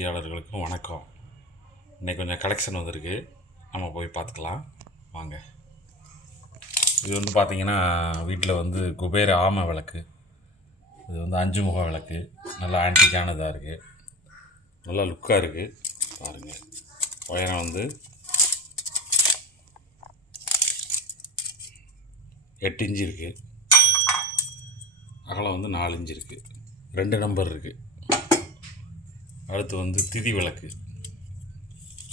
வாடிக்கையாளர்களுக்கும் வணக்கம். இன்றைக்கி கொஞ்சம் கலெக்ஷன் வந்திருக்கு, நம்ம போய் பார்த்துக்கலாம் வாங்க. இது வந்து பார்த்திங்கன்னா வீட்டில் வந்து குபேர ஆமை விளக்கு. இது வந்து 5 முக விளக்கு. நல்லா ஆன்டிக்கானதாக இருக்குது, நல்லா லுக்காக இருக்குது. பாருங்கள், உயரம் வந்து 8 இன்ச்சு இருக்குது, அகலம் வந்து 4 இன்ச்சு இருக்குது, 2 நம்பர் இருக்குது. அடுத்து வந்து திதி விளக்கு.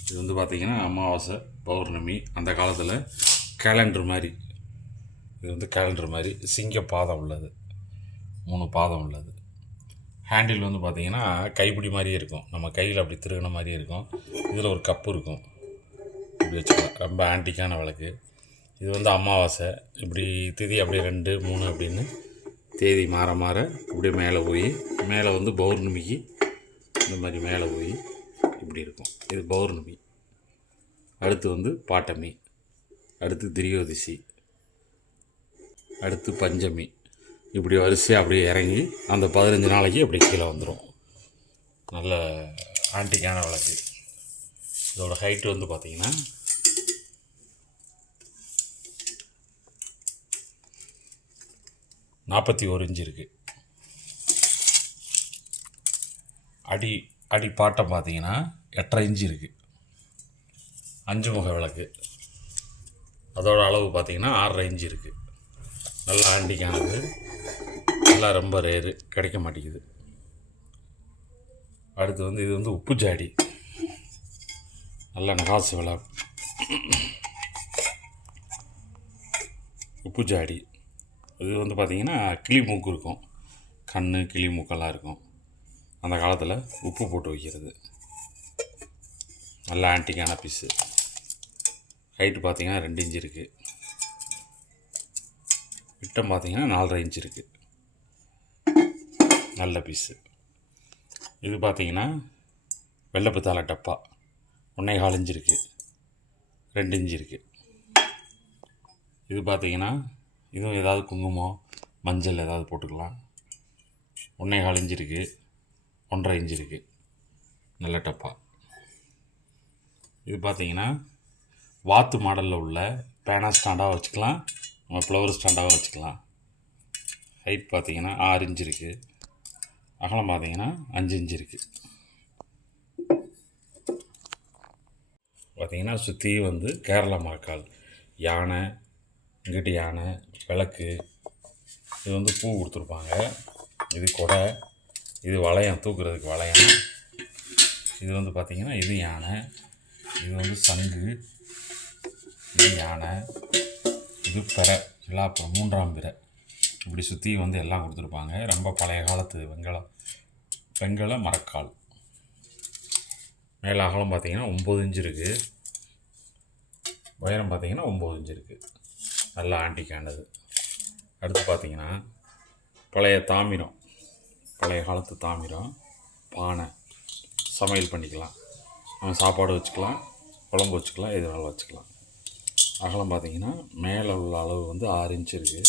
இது வந்து பார்த்திங்கன்னா அமாவாசை பௌர்ணமி அந்த காலத்தில் கேலண்டர் மாதிரி. இது வந்து கேலண்டர் மாதிரி சிங்க பாதம் உள்ளது, 3 பாதம் உள்ளது. ஹேண்டில் வந்து பார்த்திங்கன்னா கைப்பிடி மாதிரியே இருக்கும், நம்ம கையில் அப்படி திருகின மாதிரியே இருக்கும். இதில் ஒரு கப்பு இருக்கும், இப்படி வச்சுக்கலாம். ரொம்ப ஆன்டிக்கான விளக்கு. இது வந்து அமாவாசை இப்படி திதி அப்படியே 2 3 அப்படின்னு தேதி மாற மாற இப்படி மேலே போய் மேலே வந்து பௌர்ணமிக்கு இந்த மாதிரி மேலே போய் இப்படி இருக்கும். இது பௌர்ணமி. அடுத்து வந்து பாட்டமி, அடுத்து திரியோதசி, அடுத்து பஞ்சமி. இப்படி வரிசையாக அப்படியே இறங்கி அந்த 15 நாளைக்கு அப்படி கீழே வந்துடும். நல்ல ஆன்டிக்கான விளக்கு. இதோட ஹைட்டு வந்து பார்த்திங்கன்னா 41 இன்ச்சு இருக்குது. அடி பாட்டம் பார்த்திங்கன்னா 8.5 இன்ச்சு இருக்குது. 5 முக விளக்கு. அதோட அளவு பார்த்திங்கன்னா 6.5 இன்ச்சு இருக்குது. நல்லா ஆன்டிக்கானது, நல்லா ரொம்ப ரேரு, கிடைக்க மாட்டேங்குது. அடுத்து வந்து இது வந்து உப்பு ஜாடி, நல்ல நகாசு விளை உப்பு ஜாடி. இது வந்து பார்த்திங்கன்னா கிளி மூக்கு இருக்கும், கண் கிளி மூக்கெல்லாம் இருக்கும். அந்த காலத்தில் உப்பு போட்டு வைக்கிறது. நல்ல ஆன்டிக்கான பீஸு. ஹைட்டு பார்த்திங்கன்னா 2 இன்ச்சு இருக்குது. விட்டம் பார்த்திங்கன்னா 4.5 இன்ச்சு இருக்குது. நல்ல பீஸு. இது பார்த்திங்கன்னா வெள்ளை பித்தாளை டப்பா, 1.25 இன்ச்சு இருக்குது, 2 இன்ச்சு இருக்குது. இது பார்த்திங்கன்னா இதுவும் ஏதாவது குங்குமம் மஞ்சள் ஏதாவது போட்டுக்கலாம். 1.25 இன்ச்சு இருக்குது, 1.5 இன்ச்சு இருக்குது. நல்ல டப்பா. இது பார்த்திங்கன்னா வாத்து மாடலில் உள்ள பேனா ஸ்டாண்டாக வச்சுக்கலாம், நம்ம ஃப்ளவர் ஸ்டாண்டாக வச்சுக்கலாம். ஹைட் பார்த்திங்கன்னா 6 இன்ச்சு இருக்குது, அகலம் பார்த்திங்கன்னா 5 இன்ச்சு இருக்குது. பார்த்திங்கன்னா சுற்றி வந்து கேரளா மரக்கால், யானை, இங்கிட்டு யானை, விளக்கு. இது வந்து பூ கொடுத்துருப்பாங்க. இது கொடை, இது வளையம், தூக்குறதுக்கு வளையம். இது வந்து பார்த்திங்கன்னா இது யானை, இது வந்து சங்கு, இது யானை, இது பிறை, அப்புறம் 3ஆம் பிறை. இப்படி சுற்றி வந்து எல்லாம் கொடுத்துருப்பாங்க. ரொம்ப பழைய காலத்து வெங்கல மரக்கால். மேலே அகலம் பார்த்திங்கன்னா 9 இன்ச்சு இருக்குது, உயரம் பார்த்திங்கன்னா 9 இன்ச்சு இருக்குது. நல்லா ஆன்டிக்கானது. அடுத்து பார்த்திங்கன்னா பழைய தாமிரம், பழைய காலத்து தாமிரம் பானை, சமையல் பண்ணிக்கலாம். நம்ம சாப்பாடு வச்சுக்கலாம், குழம்பு வச்சுக்கலாம், எது வேணாலும் வச்சுக்கலாம். அகலம் பார்த்திங்கன்னா மேலே உள்ள அளவு வந்து 6 இன்ச்சு இருக்குது,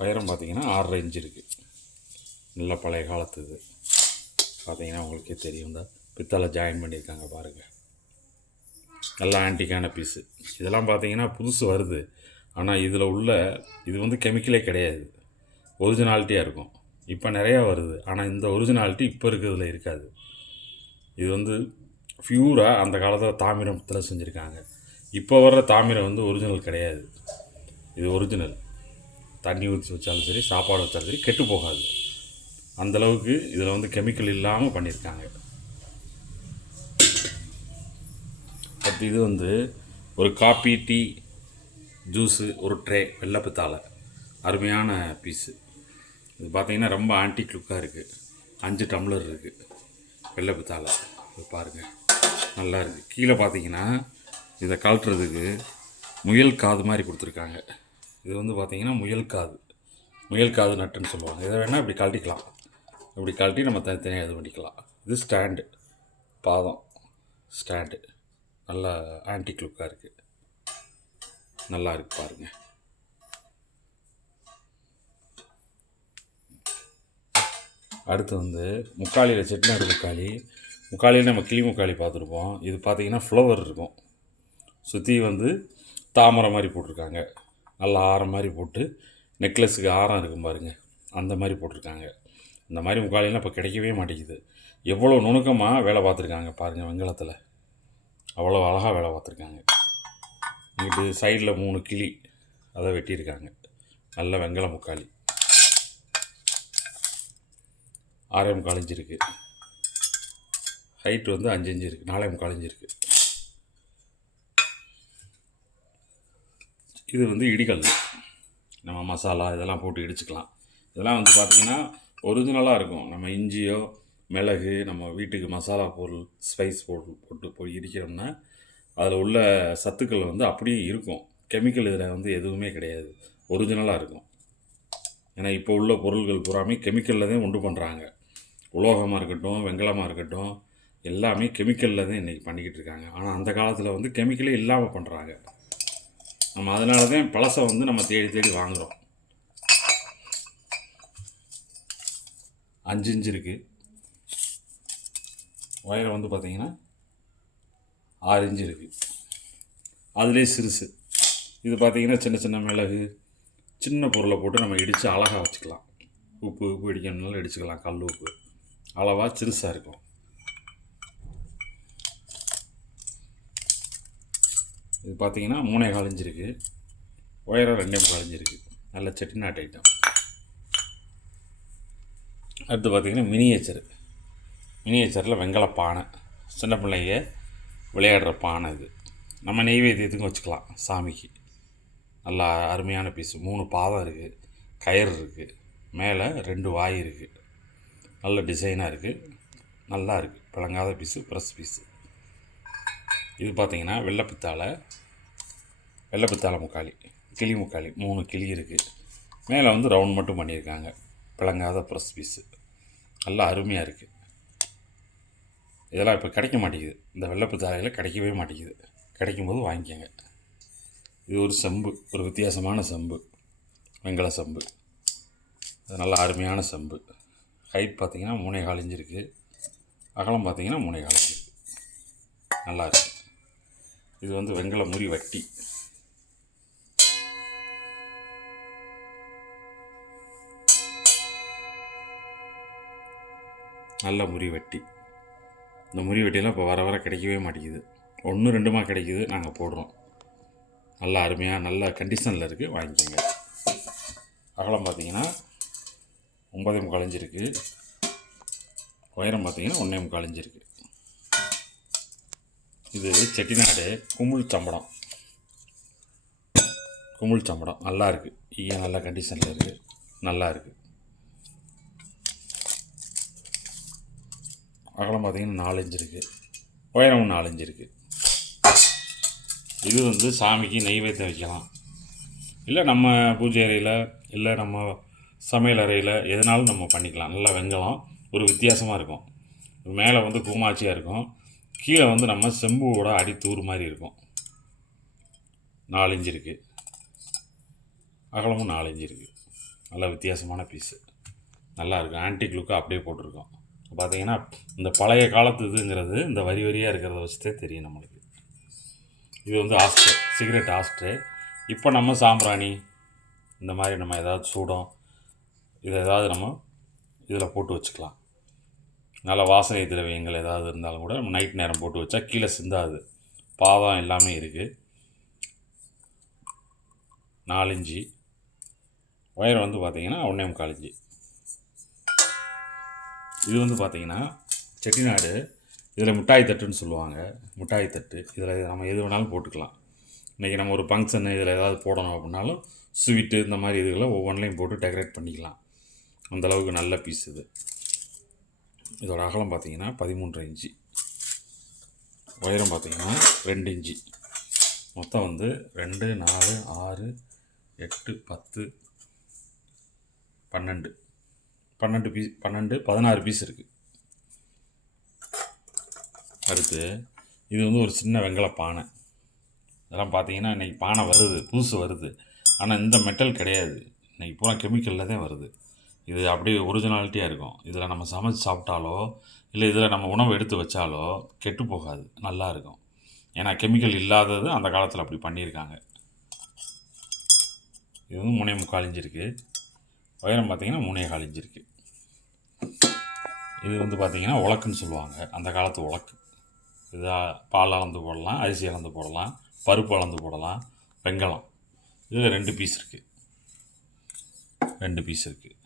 உயரம் பார்த்திங்கன்னா 6.5 இன்ச்சு இருக்குது. நல்ல பழைய காலத்து இது பார்த்திங்கன்னா உங்களுக்கே தெரியும். தான் பித்தளை ஜாயின் பண்ணியிருக்காங்க பாருங்கள். நல்ல ஆன்டிக்கான பீஸு. இதெல்லாம் பார்த்திங்கன்னா புதுசு வருது, ஆனால் இதில் உள்ள இது வந்து கெமிக்கலே கிடையாது, ஒரிஜினாலிட்டியாக இருக்கும். இப்போ நிறையா வருது, ஆனால் இந்த ஒரிஜினாலிட்டி இப்போ இருக்கிறதுல இருக்காது. இது வந்து ஃப்யூராக அந்த காலத்தில் தாமிரத்தில் செஞ்சுருக்காங்க. இப்போ வர்ற தாமிரம் வந்து ஒரிஜினல் கிடையாது, இது ஒரிஜினல். தண்ணி ஊற்றி வச்சாலும் சரி, சாப்பாடு வச்சாலும் சரி, கெட்டு போகாது. அந்தளவுக்கு இதில் வந்து கெமிக்கல் இல்லாமல் பண்ணியிருக்காங்க. அடுத்து இது வந்து ஒரு காப்பி, டீ, ஜூஸு, ஒரு ட்ரே, வெள்ளை பித்தாளை, அருமையான பீஸு. இது பார்த்திங்கன்னா ரொம்ப ஆன்டிக் லுக்காக இருக்குது. 5 டம்ளர் இருக்குது, வெள்ளை பித்தாளை. இது பாருங்கள், நல்லா இருக்குது. கீழே பார்த்திங்கன்னா இதை கழட்டுறதுக்கு முயல் காது மாதிரி கொடுத்துருக்காங்க. இது வந்து பார்த்திங்கன்னா முயல் காது நட்டுன்னு சொல்லுவாங்க. இதை வேணால் இப்படி கழட்டிக்கலாம், இப்படி கழட்டி நம்ம தனித்தனியாக இது பண்ணிக்கலாம். இது ஸ்டாண்டு, பாதம் ஸ்டாண்டு, நல்லா ஆன்டிக் லுக்காக இருக்குது, நல்லா இருக்குது பாருங்கள். அடுத்து வந்து முக்காலியில் செட்டிநாடு முக்காலி முக்காலியில் நம்ம கிளி முக்காலி பார்த்துருப்போம். இது பார்த்திங்கன்னா ஃப்ளவர் இருக்கும், சுற்றி வந்து தாமரை மாதிரி போட்டிருக்காங்க. நல்லா ஆரம் மாதிரி போட்டு நெக்லஸுக்கு ஆரம் இருக்கும் பாருங்கள், அந்த மாதிரி போட்டிருக்காங்க. இந்த மாதிரி முக்காலிலாம் இப்போ கிடைக்கவே மாட்டேங்குது. எவ்வளோ நுணுக்கமாக வேலை பார்த்துருக்காங்க பாருங்கள், வெண்கலத்தில் அவ்வளோ அழகாக வேலை பார்த்துருக்காங்க. இங்கிட்டு சைடில் 3 கிளி அதை வெட்டியிருக்காங்க. நல்ல வெண்கல முக்காலி 6.25 இன்ச் இருக்குது. ஹைட் வந்து 5 இன்ச் இருக்குது, 4.25 இன்ச் இருக்குது. இது வந்து இடிக்கல், நம்ம மசாலா இதெல்லாம் போட்டு இடிச்சுக்கலாம். இதெல்லாம் வந்து பார்த்திங்கன்னா ஒரிஜினலாக இருக்கும். நம்ம இஞ்சியோ மிளகு நம்ம வீட்டுக்கு மசாலா பொருள் ஸ்பைஸ் பொருள் போட்டு போய் இடிக்கிறோம்னா அதில் உள்ள சத்துக்கள் வந்து அப்படியே இருக்கும். கெமிக்கல் இதில் வந்து எதுவுமே கிடையாது, ஒரிஜினலாக இருக்கும். ஏன்னா இப்போ உள்ள பொருள்கள் பூராமே கெமிக்கலில் தான் உண்டு பண்ணுறாங்க. உலோகமாக இருக்கட்டும், வெண்கலமாக இருக்கட்டும், எல்லாமே கெமிக்கலில் தான் இன்றைக்கி பண்ணிக்கிட்டு இருக்காங்க. ஆனால் அந்த காலத்தில் வந்து கெமிக்கலே இல்லாமல் பண்ணுறாங்க. நம்ம அதனால தான் பழசை வந்து நம்ம தேடி தேடி வாங்குகிறோம். 5 இன்ச் இருக்குது. உயரம் வந்து பார்த்திங்கன்னா 6 இன்ச் இருக்குது. அதுலேயே சிறுசு இது பார்த்திங்கன்னா சின்ன சின்ன மிளகு சின்ன பொருளை போட்டு நம்ம இடித்து அழகாக வச்சுக்கலாம். உப்பு இடிக்கணும்னாலும் இடிச்சுக்கலாம். கல் உப்பு அளவாக சிறுசாக இருக்கும். இது பார்த்திங்கன்னா 3.25 இன்ச் இருக்குது. உயரம் 2.25 இன்ச் இருக்குது. நல்ல செட்டிநாட்டு ஐட்டம். அடுத்து பார்த்திங்கன்னா மினியேச்சரில் வெண்கல பானை, சின்ன பிள்ளைங்க விளையாடுற பானை. இது நம்ம நெய்வேத்தியத்துக்கும் வச்சுக்கலாம், சாமிக்கு. நல்லா அருமையான பீஸு. 3 பாதம் இருக்குது, கயிறு இருக்குது, மேலே 2 வாய் இருக்குது. நல்ல டிசைனாக இருக்குது, நல்லா இருக்குது. பிளங்காத பீஸு, ப்ரெஸ் பீஸு. இது பார்த்திங்கன்னா வெள்ளைப்பித்தாழை முக்காலி, கிளி முக்காலி. 3 கிளி இருக்குது. மேலே வந்து ரவுண்ட் மட்டும் பண்ணியிருக்காங்க. பிளங்காத ப்ரெஸ் பீஸு. நல்லா அருமையாக இருக்குது. இதெல்லாம் இப்போ கிடைக்க மாட்டேங்குது, இந்த வெள்ளைப்பித்தாழையில் கிடைக்கவே மாட்டேங்குது. கிடைக்கும்போது வாங்கிக்கோங்க. இது ஒரு செம்பு, ஒரு வித்தியாசமான செம்பு, வெண்கல செம்பு. அது நல்லா அருமையான செம்பு. ஹைட் பார்த்திங்கன்னா 3.25 இன்ச் இருக்குது. அகலம் பார்த்திங்கன்னா 3.25 இன்ச் இருக்குது. நல்லா இருக்குது. இது வந்து வெண்கல முறி வட்டி. நல்ல முறி வட்டி. இந்த முறி வெட்டியெல்லாம் இப்போ வர வர கிடைக்கவே மாட்டேங்குது. 1 2 கிடைக்குது, நாங்கள் போடுறோம். நல்லா அருமையாக நல்ல கண்டிஷனில் இருக்குது, வாங்கிக்கோங்க. அகலம் பார்த்திங்கன்னா 9.25 இன்ச் இருக்குது. உயரம் பார்த்திங்கன்னா 1.25 இன்ச் இருக்குது. இது செட்டிநாடு குமுள் சம்படம் நல்லா இருக்குது. நல்ல கண்டிஷனில் இருக்குது, நல்லா இருக்குது. அகலம் பார்த்திங்கன்னா 4 இன்ச் இருக்குது. உயரம் 4 இன்ச் இருக்குது. இது வந்து சாமிக்கு நெய்வேத்தியம் வைக்கலாம், இல்லை நம்ம பூஜை அறையில், இல்லை நம்ம சமையல் அறையில், எதுனாலும் நம்ம பண்ணிக்கலாம். நல்லா வெண்கலம் ஒரு வித்தியாசமாக இருக்கும். மேலே வந்து கூமாச்சியாக இருக்கும், கீழே வந்து நம்ம செம்புவோட அடித்தூர் மாதிரி இருக்கும். 4 இன்ச் இருக்குது. அகலமும் 4 இன்ச் இருக்குது. நல்லா வித்தியாசமான பீஸு, நல்லா இருக்கும். ஆன்டிக் லுக்காக அப்படியே போட்டிருக்கோம். பார்த்திங்கன்னா இந்த பழைய காலத்து இதுங்கிறது இந்த வரியாக இருக்கிறத வச்சுட்டே தெரியும் நம்மளுக்கு. இது வந்து சிகரெட் ஆஸ்ட்ரே. இப்போ நம்ம சாம்பிராணி இந்த மாதிரி நம்ம ஏதாவது சூடம் இதை ஏதாவது நம்ம இதில் போட்டு வச்சுக்கலாம். நல்ல வாசனை திரவியங்கள் ஏதாவது இருந்தாலும் கூட நம்ம நைட் நேரம் போட்டு வச்சா கீழே சிந்தாது. பாதம் எல்லாமே இருக்குது. 4 இன்ச்சு. உயரம் வந்து பார்த்திங்கன்னா 1.25 இன்ச்சு. இது வந்து பார்த்திங்கன்னா செட்டிநாடு. இதில் மிட்டாய் தட்டுன்னு சொல்லுவாங்க, மிட்டாய் தட்டு. இதில் நம்ம எது வேணாலும் போட்டுக்கலாம். இன்றைக்கி நம்ம ஒரு ஃபங்க்ஷனு இதில் ஏதாவது போடணும் அப்படின்னாலும் ஸ்வீட்டு இந்த மாதிரி இதுகளை ஒவ்வொன்றிலையும் போட்டு டெக்கரேட் பண்ணிக்கலாம். அந்தளவுக்கு நல்ல பீஸ் இது. இதோட அகலம் பார்த்திங்கன்னா 13.5 இன்ச்சு. உயரம் பார்த்திங்கன்னா 2 இன்ச்சு. மொத்தம் வந்து 2 4 6 8 10 12 பீஸ் 16 பீஸ் இருக்குது. அடுத்து இது வந்து ஒரு சின்ன வெண்கல பானை. இதெல்லாம் பார்த்தீங்கன்னா இன்றைக்கி பானை வருது, புதுசு வருது. ஆனால் இந்த மெட்டல் கிடையாது, இன்றைக்கி பூரா கெமிக்கலில் தான் வருது. இது அப்படியே ஒரிஜினாலிட்டியாக இருக்கும். இதில் நம்ம சமைச்சு சாப்பிட்டாலோ இல்லை இதில் நம்ம உணவு எடுத்து வச்சாலோ கெட்டு போகாது, நல்லா இருக்கும். ஏன்னா கெமிக்கல் இல்லாதது அந்த காலத்தில் அப்படி பண்ணியிருக்காங்க. இது வந்து 3.25 இன்ச் இருக்குது. உயரம் பார்த்திங்கன்னா 3.25 இன்ச் இருக்குது. இது வந்து பார்த்திங்கன்னா உலக்குன்னு சொல்லுவாங்க, அந்த காலத்து உலக்கு. இதாக பால் அளந்து போடலாம், அரிசி அளந்து போடலாம், பருப்பு அளந்து போடலாம், வெங்காயம். இதில் 2 பீஸ் இருக்குது. 2 பீஸ் இருக்குது.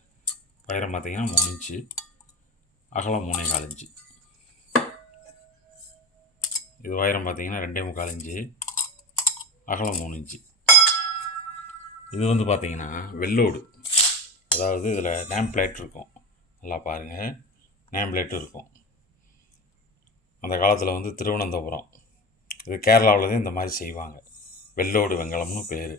உயரம் பார்த்திங்கன்னா 3 இன்ச்சு, அகலம் 3.25 இன்ச்சு. இது உயரம் பார்த்திங்கன்னா 2.25 இன்ச்சு, அகலம் 3 இன்ச்சு. இது வந்து பார்த்திங்கன்னா வெள்ளோடு, அதாவது இதில் நேம் பிளேட் இருக்கும். நல்லா பாருங்கள், நேம் பிளேட்டும் இருக்கும். அந்த காலத்தில் வந்து திருவனந்தபுரம், இது கேரளாவில் தான் இந்த மாதிரி செய்வாங்க. வெள்ளோடு வெங்கலம்னு பேர்.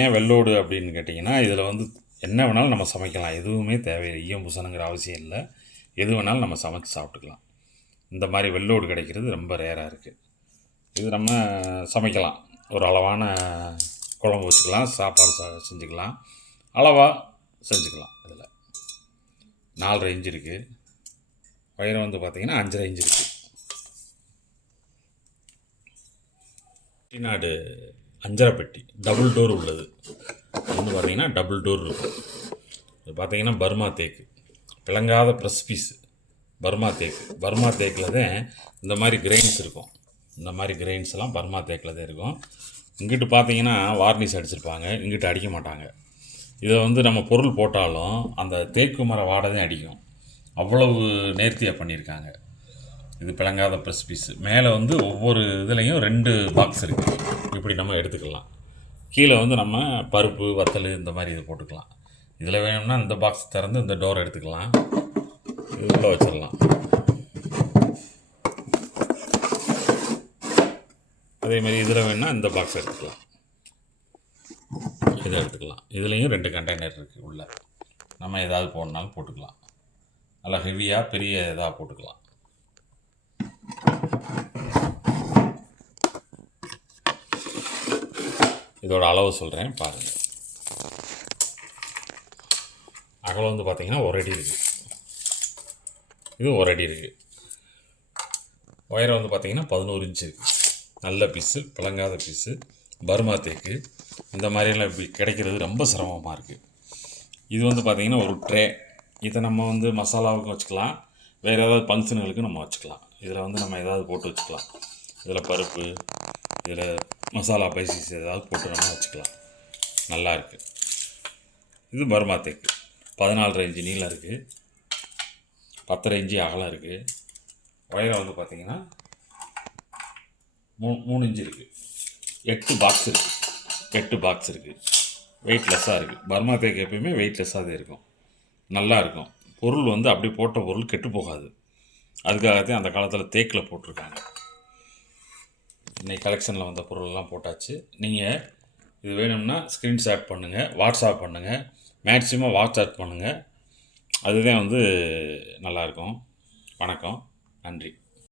ஏன் வெள்ளோடு அப்படின்னு கேட்டிங்கன்னா, இதில் வந்து என்ன வேணாலும் நம்ம சமைக்கலாம், எதுவுமே தேவையில்லை, ஈயம் பூசணுங்கிற அவசியம் இல்லை, எது வேணாலும் நம்ம சமைச்சு சாப்பிட்டுக்கலாம். இந்த மாதிரி வெள்ளோடு கிடைக்கிறது ரொம்ப ரேராக இருக்குது. இது நம்ம சமைக்கலாம், ஒரு அளவான குழம்பு வச்சுக்கலாம், சாப்பாடு செஞ்சுக்கலாம், அளவாக செஞ்சுக்கலாம். இதில் 4.5 இன்ச் இருக்குது. உயரம் வந்து பார்த்திங்கன்னா 5.5 இன்ச் இருக்குது. செட்டிநாடு அஞ்சரை பெட்டி டபுள் டோர் உள்ளது. இது வந்து பார்த்திங்கன்னா டபுள் டோர் இருக்கும். இது பார்த்திங்கன்னா பர்மா தேக்கு, பிளங்காத ப்ரெஸ் பீஸு, பர்மா தேக்கு. பர்மா தேக்கில் தான் இந்த மாதிரி கிரெயின்ஸ் இருக்கும். இந்த மாதிரி கிரெயின்ஸ் எல்லாம் பர்மா தேக்கில் தான் இருக்கும். இங்கிட்டு பார்த்தீங்கன்னா வார்னிஷ் அடிச்சிருப்பாங்க, இங்கிட்டு அடிக்க மாட்டாங்க. இதில் வந்து நம்ம பொருள் போட்டாலும் அந்த தேக்கு மர வாடை தான் அடிக்கும், அவ்வளவு நேர்த்தியாக பண்ணியிருக்காங்க. இது பிளங்காத ப்ரெஸ் பீஸு. மேலே வந்து ஒவ்வொரு இதுலேயும் 2 பாக்ஸ் இருக்குது, இப்படி நம்ம எடுத்துக்கலாம். கீழே வந்து நம்ம பருப்பு வத்தல் இந்த மாதிரி இது போட்டுக்கலாம். இதில் வேணும்னா இந்த பாக்ஸ் திறந்து இந்த டோர் எடுத்துக்கலாம், இது உள்ளே வச்சிடலாம். அதேமாதிரி இதில் வேணும்னா இந்த பாக்ஸ் எடுத்துக்கலாம், இதை எடுத்துக்கலாம். இதுலேயும் 2 கண்டெய்னர் இருக்குது உள்ள, நம்ம ஏதாவது போடனாலும் போட்டுக்கலாம். நல்லா ஹெவியாக பெரிய இதாக போட்டுக்கலாம். இதோட அளவு சொல்கிறேன் பாருங்கள். அகலம் வந்து பார்த்திங்கன்னா 1 அடி இருக்குது, இது 1 அடி இருக்குது. உயரம் வந்து பார்த்திங்கன்னா 11 இன்ச்சு இருக்குது. நல்ல பீஸு, பிளங்காத பீஸு, பர்மா தேக்கு. இந்த மாதிரியெல்லாம் இப்படி கிடைக்கிறது ரொம்ப சிரமமாக இருக்குது. இது வந்து பார்த்திங்கன்னா ஒரு ட்ரே, இதை நம்ம வந்து மசாலாவுக்கும் வச்சுக்கலாம், வேறு ஏதாவது ஃபங்க்ஷனுகளுக்கு நம்ம வச்சுக்கலாம். இதில் வந்து நம்ம ஏதாவது போட்டு வச்சுக்கலாம். இதில் பருப்பு, இதில் மசாலா பைசஸ் ஏதாவது போட்டு நம்ம வச்சுக்கலாம், நல்லா இருக்குது. இது பர்மா தேக்கு 14.5 இன்ச்சு நீளம் இருக்குது, 10.5 இன்ச்சு அகலம் இருக்குது. உயரம் வந்து பார்த்திங்கன்னா 3 இன்ச்சு இருக்குது. 8 பாக்ஸ் இருக்குது, 8 பாக்ஸ் இருக்குது. வெயிட்லெஸ்ஸாக இருக்குது. பர்மா தேக்கு எப்பயுமே வெயிட்லெஸ்ஸாக தான் இருக்கும், நல்லா இருக்கும். பொருள் வந்து அப்படி போட்ட பொருள் கெட்டு போகாது, அதுக்காகத்தான் அந்த காலத்தில் தேக்கில் போட்டிருக்காங்க. இன்றைக்கி கலெக்ஷனில் வந்த பொருளெல்லாம் போட்டாச்சு. நீங்கள் இது வேணும்னா ஸ்க்ரீன்ஷாட் பண்ணுங்கள், வாட்ஸ்அப் பண்ணுங்கள், மேக்ஸிமம் வாட்ஸ்அப் பண்ணுங்கள், அதுதான் வந்து நல்லாயிருக்கும். வணக்கம், நன்றி.